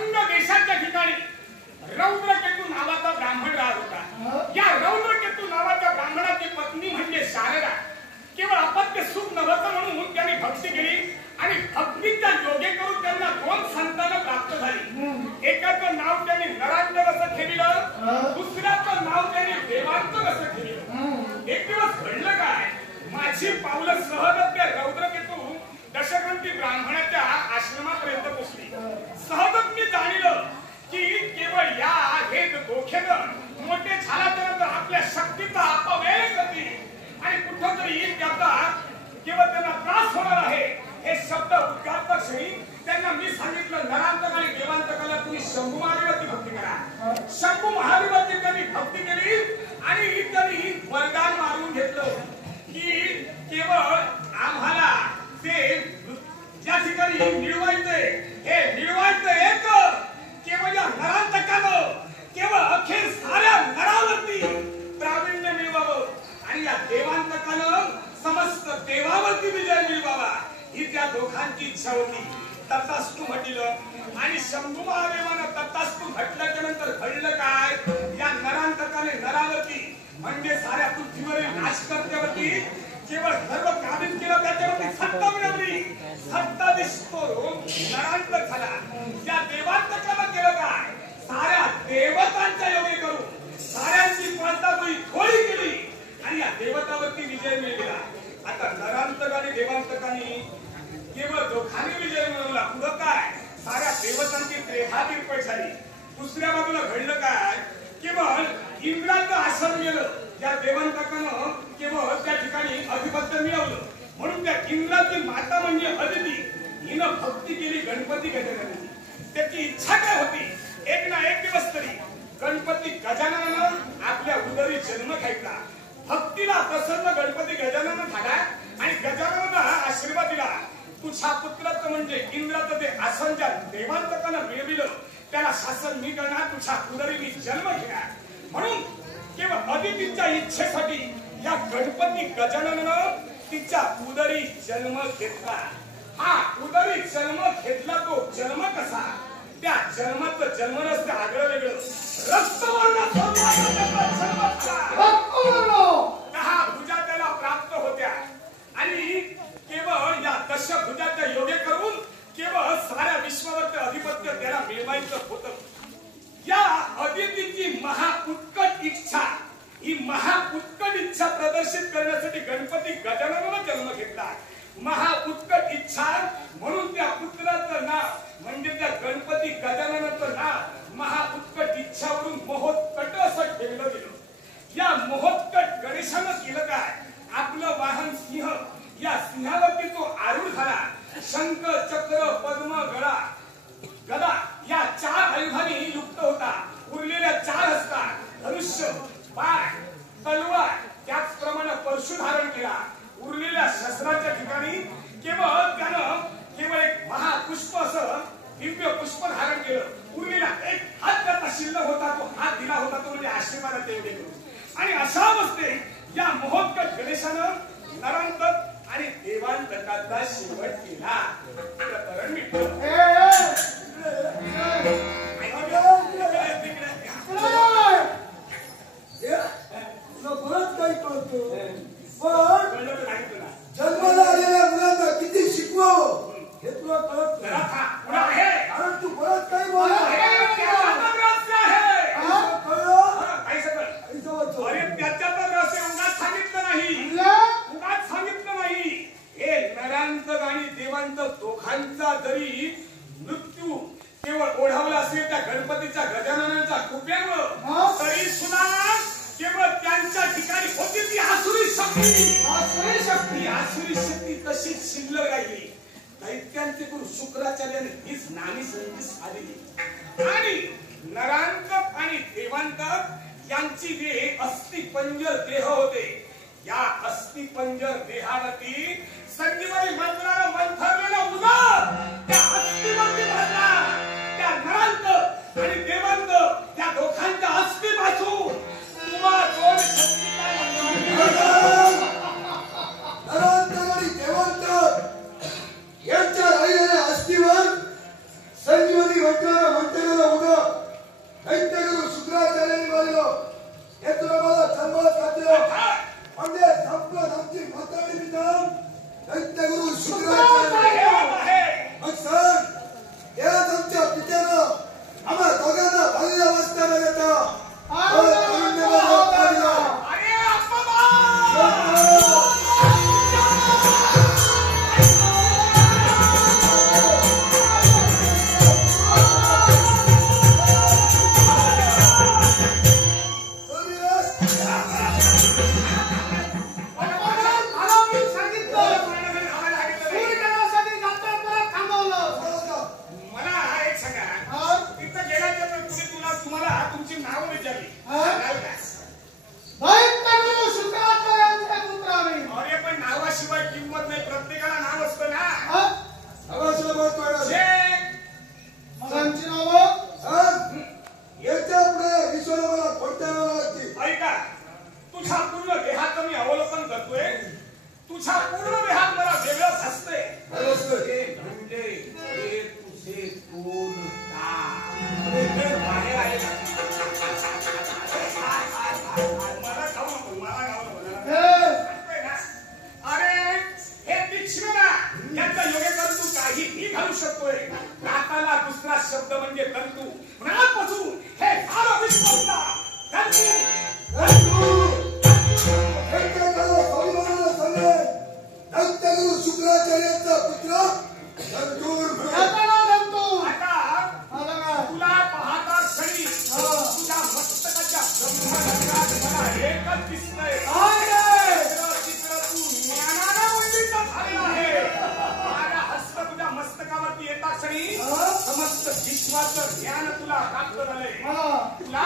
अंग देशाच्या ठिकाणी रौद्रकेतू नावाचा ब्राह्मण राहत होता। या रौद्रकेतू नावाच्या ब्राह्मणाची पत्नी म्हणजे शारदा। केवळ अपत्य सुख नव्हतं म्हणून त्यांनी भक्ती केली आणि भक्तीच्या योगे करून त्यांना 2 संतान प्राप्त झाली। एकाचं नाव त्यांनी नरांतर असं ठेवलं, दुसऱ्याचं नाव त्यांनी देवांतर असं ठेवलं। एक दिवस घडलं काय, माझी पावलं सहजच त्या रौद्रकेतू दशग्रंथी ब्राह्मणाच्या आश्रमापर्यंत पोहोचली। सहजच मी जाणलं की केवळ या हे दोघेजण मोठे झाल्यानंतर आपल्या शक्तीचा अपव्यय करतील आणि कुठंतरी त्याचा केवळ त्यांना त्रास होणार आहे। हे शब्द उद्गारताक्षणी त्यांना मी सांगितलं, नरांतक आणि देवांतकाला तुम्ही शंभू महादेवाची भक्ती करा। शंभू महादेवाची त्यांनी भक्ती केली आणि त्यांनी वरदान मारून घेतलं की केवळ आम्हाला ते ज्या ठिकाणी मिळवायचंय हे मिळवायचं एक केवळ या नरांतकानं केवळ अखेर साऱ्या नरावरती प्रावीण्य मिळवावं आणि या देवांतकानं समस्त देवावरती विजय मिळवावा ही त्या दोघांची इच्छा होती। तथास्तु म्हटलं आणि शंभू महादेवानं तथास्तु म्हटल्याच्या नंतर घडलं काय, या नरांतकाने नरावरती म्हणजे साऱ्या पृथ्वीवरील नाशकर्त्यावरती केवळ सर्व काबिज केलं, त्याच्यावरती सत्ता मिळवली। सत्ता दिसतो नरांतक झाला। या देवांतकानं केलं काय, साऱ्या देवतांच्या योगे करून साऱ्यांची पाळतापुळी थोडी केली आणि या देवतावरती विजय मिळवला। आता नरांतक आणि देवांतकांनी केवळ दोघांनी विजय मिळवला। पुढं काय, साऱ्या देवतांची त्रेहातीर्पण झाली। दुसऱ्या बाजूला घडलं काय, केवळ इंद्राचं आसन गेलं, त्या देवांतकानं केवळ त्या ठिकाणी अधिपत्य मिळवलं। म्हणून त्या इंद्राची माता म्हणजे अदिती हिनं भक्ती केली गणपती गजाननाची। त्याची इच्छा काय होती, एक ना एक दिवस तरी गणपती गजाननानं आपल्या उदरी जन्म घ्यायचा। भक्तीला प्रसन्न गणपती गजानन झाला आणि गजाननानं आशीर्वाद दिला, तुझ्या पुत्राचं म्हणजे इंद्राचं ते आसन ज्या देवांतकानं मिळविलं त्याला शासन मी करणार, तुझ्या उदरी मी जन्म घेणार। म्हणून केवळ अदितीच्या इच्छेसाठी या गणपती गजाननानं तिच्या उदरी जन्म घेतला। हा उदरी जन्म घेतला, तो जन्म कसा, त्या जन्माचं जन्म नसतं आगळं वेगळं रक्तवर्ण भुजा त्याला प्राप्त होत्या आणि केवळ या दशभुजाच्या योगे करून केवळ साऱ्या विश्वावरचं अधिपत्य त्याला मिळवायचं होतं। या अदितीची महाउत्कट इच्छा, ही महाउत्कट इच्छा प्रदर्शित करण्यासाठी गणपती गजाननानं जन्म घेतला। महाउत्कट इच्छा म्हणून त्या पुत्राचं नाव म्हणजे त्या गणपती गजाननाचं नाव महाउत्कट इच्छावरून महोत्कट असं ठेवलं गेलं। या महोत्कट गणेशानं केलं काय, आपलं वाहन सिंह, या सिंहावरती तो आरूढ झाला। शंख चक्र पद्म गदा या 4 आयुधांनी युक्त होता। उरलेल्या 4 हस्तात धनुष्य, बाण, तलवार त्याचप्रमाणे परशु धारण केला। उरलेल्या शस्त्राच्या ठिकाणी केवळ त्यानं केवळ एक महापुष्प असं दिव्य पुष्प धारण केलं। उरलेला एक हात त्याचा शिल्लक होता, तो हात दिला होता, तो म्हणजे आशीर्वादाचे एवढे करून। आणि अशा अवस्थेत या महोत्कट गणेशानं नरांतक आणि देवांतकाचा शेवट केला। प्रकरण मिटलं। जन्माला आलेल्या मुलांना किती शिकवावं हे तुला कळत नाही, कारण तू परत काही बोल दोघांचा जरी मृत्यू केवळ ओढावला असेल त्या गणपतीच्या गजाननाच्या कृपेवर, तरी सुद्धा केवळ त्यांच्या ठिकाणी होती ती आसुरी शक्ती। आसुरी शक्ती तशीच शिल्लक राहिली। दैत्यांचे गुरु शुक्राचार्याने हीच नामी संधी साधली आणि नरांतक आणि देवांतक यांची देह अस्थिपंजर देह होते। या अस्थिपंजर देहावरती संजीवनी मंत्रानं मंथरलेलं उदक त्या अस्थिवरती भरला। त्या नरांतक आणि देवांतक त्या दोघांच्या अस्थिपासून तुम्हा 2 शक्ती नरांतक आणि देवांतक यांच्या राहिलेल्या अस्थिवर संजीवनी मंत्रानं परंतु पुण्यापासून हे सारं विश्व होता स्वाभिमानाला सांगे दत्तगुरु शुक्राचार्यांचा पुत्र तुला पाहता क्षणी तुझ्या मस्तकाच्या ब्रह्मरंगात मला एकच दिसतंय चित्र तू ज्ञानानं वंचित झालेला आहे. माझा हस्त तुझ्या मस्तकावरती येता क्षणी समस्त विश्वाचं ज्ञान तुला प्राप्त झालंय. तुला